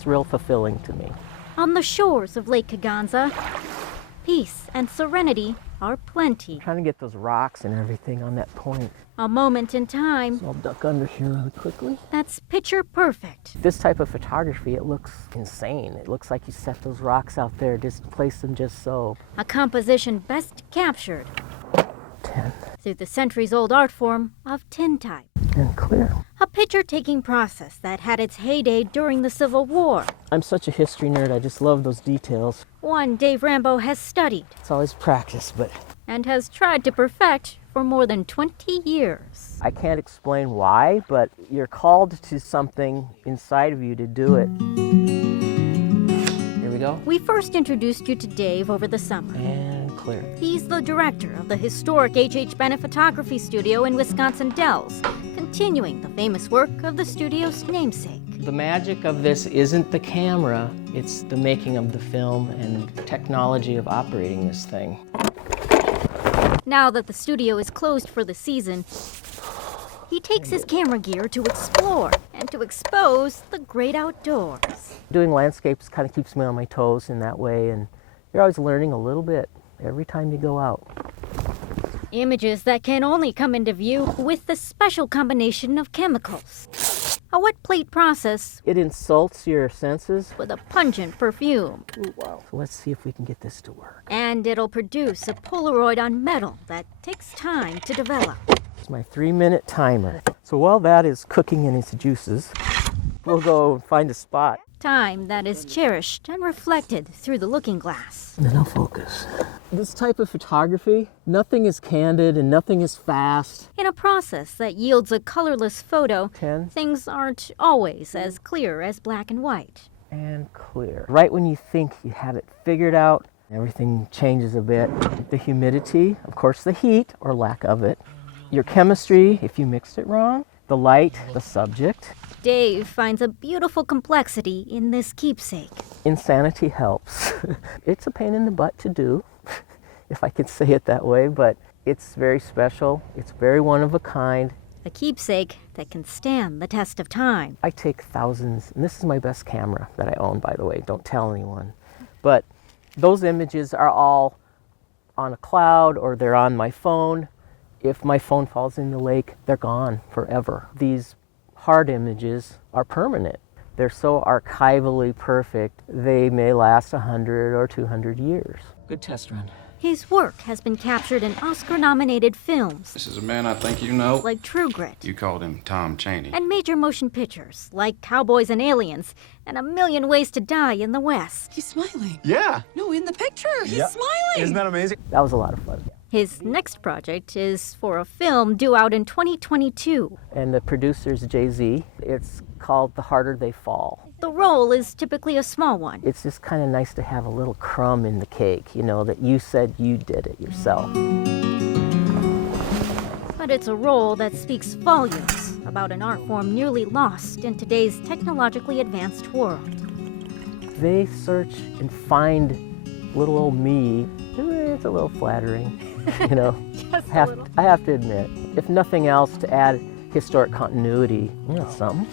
It's real fulfilling to me. On the shores of Lake Kaganza, peace and serenity are plenty. I'm trying to get those rocks and everything on that point. A moment in time So I'll duck under here really quickly. that's picture perfect. This type of photography, it looks insane. It looks like you set those rocks out there, just place them just so. A composition best captured 10 through the centuries-old art form of tintype. and clear. A picture-taking process that had its heyday during the Civil War. I'm such a history nerd, I just love those details. One Dave Rambo has studied It's always practice, but and has tried to perfect for more than 20 years. I can't explain why, but you're called to something inside of you to do it. Here we go. We first introduced you to Dave over the summer. And clear. He's the director of the historic H.H. Bennett Photography Studio in Wisconsin Dells, continuing the famous work of the studio's namesake. The magic of this isn't the camera, it's the making of the film and technology of operating this thing. Now that the studio is closed for the season, he takes his camera gear to explore and to expose the great outdoors. Doing landscapes kind of keeps me on my toes in that way, and you're always learning a little bit every time you go out. Images that can only come into view with the special combination of chemicals. A wet plate process It insults your senses. with a pungent perfume. Ooh, wow. So let's see if we can get this to work. And it'll produce a Polaroid on metal that takes time to develop. It's my 3-minute timer. So while that is cooking in its juices, we'll go find a spot. Time that is cherished and reflected through the looking glass. And then I'll focus. This type of photography, nothing is candid and nothing is fast. In a process that yields a colorless photo, 10 things aren't always as clear as black and white. and clear. Right when you think you have it figured out, everything changes a bit. The humidity, of course the heat or lack of it, your chemistry if you mixed it wrong, the light, the subject. Dave finds a beautiful complexity in this keepsake. Insanity helps. It's a pain in the butt to do, if I could say it that way, but it's very special. It's very one of a kind. A keepsake that can stand the test of time. I take thousands, and this is my best camera that I own, by the way. Don't tell anyone. But those images are all on a cloud or they're on my phone. If my phone falls in the lake, they're gone forever. These hard images are permanent. They're so archivally perfect, they may last 100 or 200 years. Good test run. His work has been captured in Oscar-nominated films This is a man I think you know. like True Grit You called him Tom Chaney. and major motion pictures like Cowboys and Aliens and A Million Ways to Die in the West. He's smiling. Yeah. No, in the picture, he's Yep. smiling. Isn't that amazing? That was a lot of fun. His next project is for a film due out in 2022. And the producer's Jay-Z. It's called The Harder They Fall. The role is typically a small one. It's just kind of nice to have a little crumb in the cake, you know, that you said you did it yourself. But it's a role that speaks volumes about an art form nearly lost in today's technologically advanced world. They search and find little old me. It's a little flattering, you know. I have to admit, if nothing else, to add historic continuity, you know, something.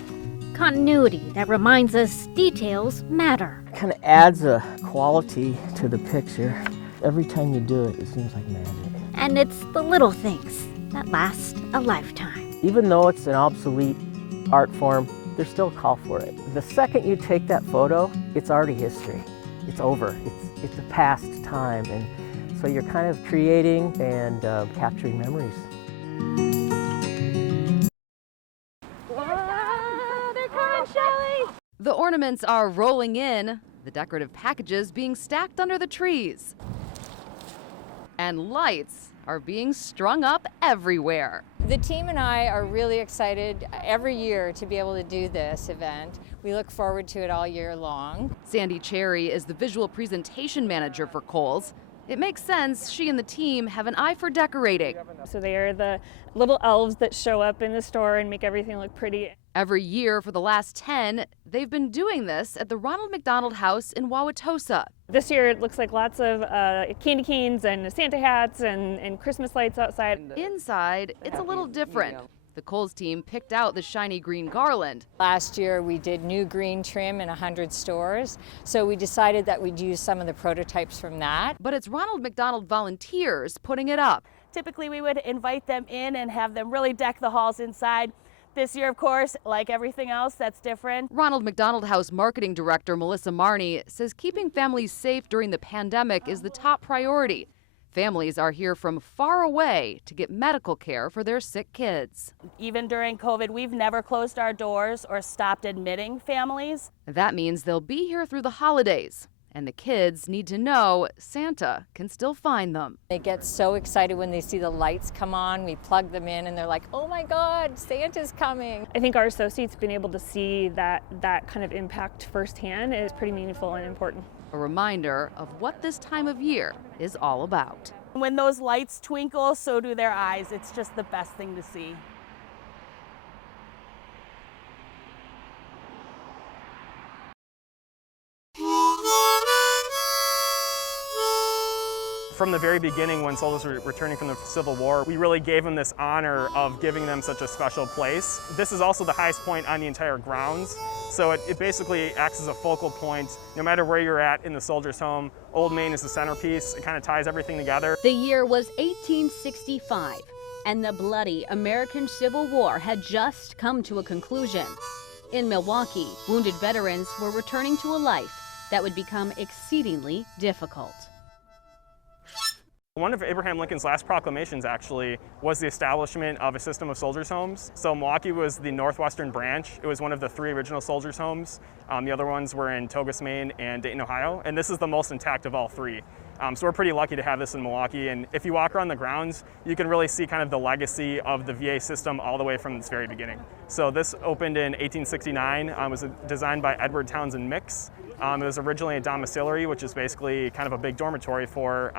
Continuity that reminds us details matter. Kind of adds a quality to the picture. Every time you do it, it seems like magic. And it's the little things that last a lifetime. Even though it's an obsolete art form, there's still a call for it. The second you take that photo, it's already history. It's over. It's a past time. And so you're kind of creating and capturing memories. The ornaments are rolling in, the decorative packages being stacked under the trees. And lights are being strung up everywhere. The team and I are really excited every year to be able to do this event. We look forward to it all year long. Sandy Cherry is the visual presentation manager for Kohl's. It makes sense she and the team have an eye for decorating. So they are the little elves that show up in the store and make everything look pretty. Every year for the last 10, they've been doing this at the Ronald McDonald House in Wauwatosa. This year it looks like lots of candy canes and Santa hats and Christmas lights outside. Inside, it's a little different. The Kohl's team picked out the shiny green garland. Last year we did new green trim in 100 stores, so we decided that we'd use some of the prototypes from that. But it's Ronald McDonald volunteers putting it up. Typically we would invite them in and have them really deck the halls inside. This year, of course, like everything else, that's different. Ronald McDonald House Marketing Director Melissa Marney says keeping families safe during the pandemic is the top priority. Families are here from far away to get medical care for their sick kids. Even during COVID, we've never closed our doors or stopped admitting families. That means they'll be here through the holidays. And the kids need to know Santa can still find them. They get so excited when they see the lights come on. We plug them in and they're like, oh my God, Santa's coming. I think our associates being able to see that kind of impact firsthand is pretty meaningful and important. A reminder of what this time of year is all about. When those lights twinkle, so do their eyes. It's just the best thing to see. From the very beginning, when soldiers were returning from the Civil War, we really gave them this honor of giving them such a special place. This is also the highest point on the entire grounds, so it basically acts as a focal point. No matter where you're at in the Soldiers' Home, Old Main is the centerpiece. It kind of ties everything together. The year was 1865, and the bloody American Civil War had just come to a conclusion. In Milwaukee, wounded veterans were returning to a life that would become exceedingly difficult. One of Abraham Lincoln's last proclamations actually was the establishment of a system of soldiers' homes. So Milwaukee was the northwestern branch. It was one of the 3 original soldiers' homes. The other ones were in Togus, Maine and Dayton, Ohio. And this is the most intact of all 3. So we're pretty lucky to have this in Milwaukee. And if you walk around the grounds, you can really see kind of the legacy of the VA system all the way from its very beginning. So this opened in 1869. It was designed by Edward Townsend Mix. It was originally a domiciliary, which is basically kind of a big dormitory for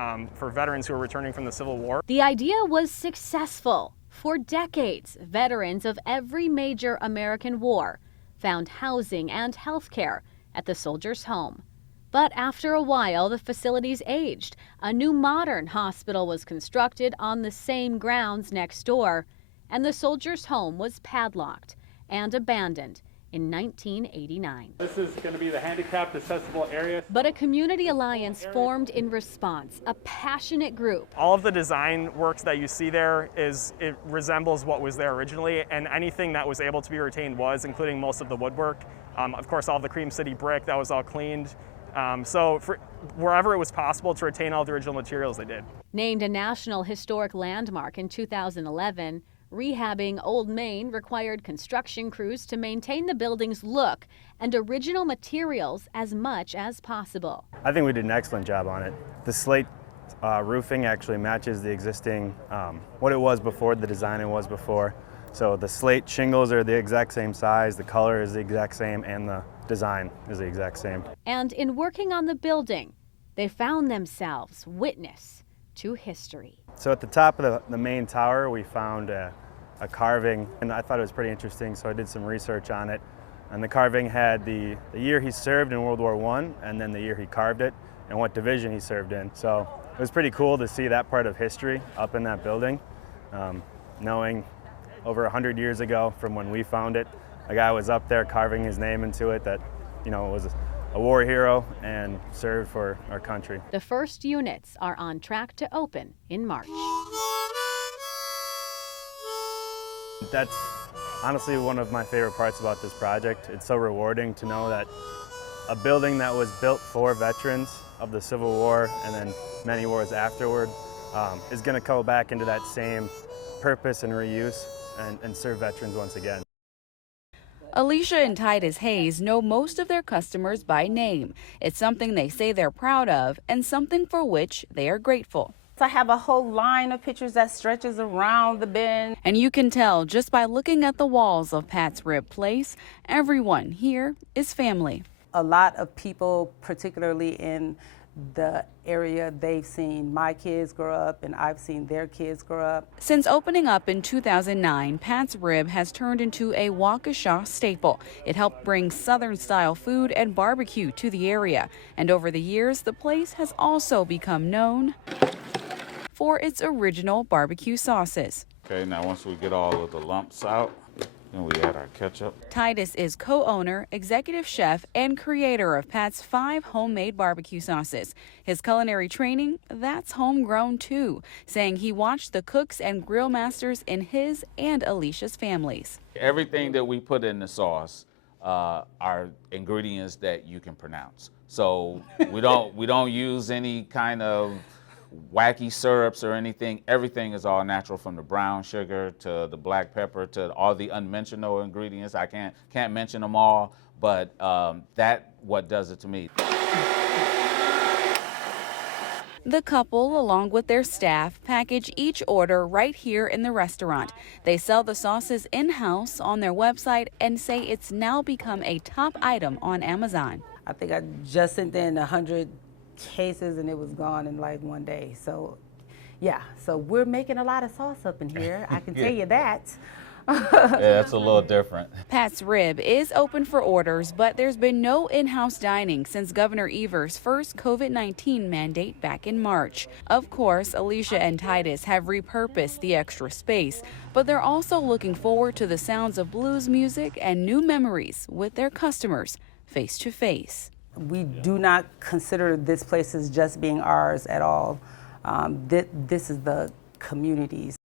veterans who are returning from the Civil War. The idea was successful. For decades, veterans of every major American war found housing and health care at the Soldiers' Home. But after a while, the facilities aged. A new modern hospital was constructed on the same grounds next door, and the Soldiers' Home was padlocked and abandoned in 1989. This is going to be the handicapped accessible area. But a community alliance formed in response, a passionate group. All of the design works that you see there it resembles what was there originally, and anything that was able to be retained was, including most of the woodwork. Of course, all the Cream City brick, that was all cleaned. So for wherever it was possible to retain all the original materials, they did. Named a National Historic Landmark in 2011, rehabbing Old Main required construction crews to maintain the building's look and original materials as much as possible. I think we did an excellent job on it. The slate roofing actually matches the existing, what it was before, the design it was before. So the slate shingles are the exact same size, the color is the exact same, and the design is the exact same. And in working on the building, they found themselves witness to history. So at the top of the main tower, we found a carving, and I thought it was pretty interesting, so I did some research on it. And the carving had the year he served in World War I, and then the year he carved it, and what division he served in. So it was pretty cool to see that part of history up in that building, knowing over 100 years ago from when we found it, a guy was up there carving his name into it that, was a war hero and served for our country. The first units are on track to open in March. That's honestly one of my favorite parts about this project. It's so rewarding to know that a building that was built for veterans of the Civil War and then many wars afterward is going to go back into that same purpose and reuse and serve veterans once again. Alicia and Titus Hayes know most of their customers by name. It's something they say they're proud of and something for which they are grateful. I have a whole line of pictures that stretches around the bin. And you can tell just by looking at the walls of Pat's Rib Place, everyone here is family. A lot of people, particularly in the area, they've seen my kids grow up and I've seen their kids grow up. Since opening up in 2009, Pat's Rib has turned into a Waukesha staple. It helped bring Southern-style food and barbecue to the area. And over the years, the place has also become known for its original barbecue sauces. Okay, now once we get all of the lumps out, then we add our ketchup. Titus is co-owner, executive chef, and creator of Pat's 5 homemade barbecue sauces. His culinary training, that's homegrown too, saying he watched the cooks and grill masters in his and Alicia's families. Everything that we put in the sauce are ingredients that you can pronounce. So we don't use any kind of wacky syrups or anything. Everything is all natural, from the brown sugar to the black pepper to all the unmentionable ingredients. I can't mention them all, but that's what does it to me. The couple, along with their staff, package each order right here in the restaurant. They sell the sauces in-house on their website and say it's now become a top item on Amazon. I think I just sent in 100 cases and it was gone in like one day. So yeah, so we're making a lot of sauce up in here, I can tell you that. Yeah, it's a little different. Pat's Rib is open for orders, but there's been no in-house dining since Governor Evers' first COVID-19 mandate back in March. Of course, Alicia and Titus have repurposed the extra space, but they're also looking forward to the sounds of blues music and new memories with their customers face to face. We do not consider this place as just being ours at all. This is the community's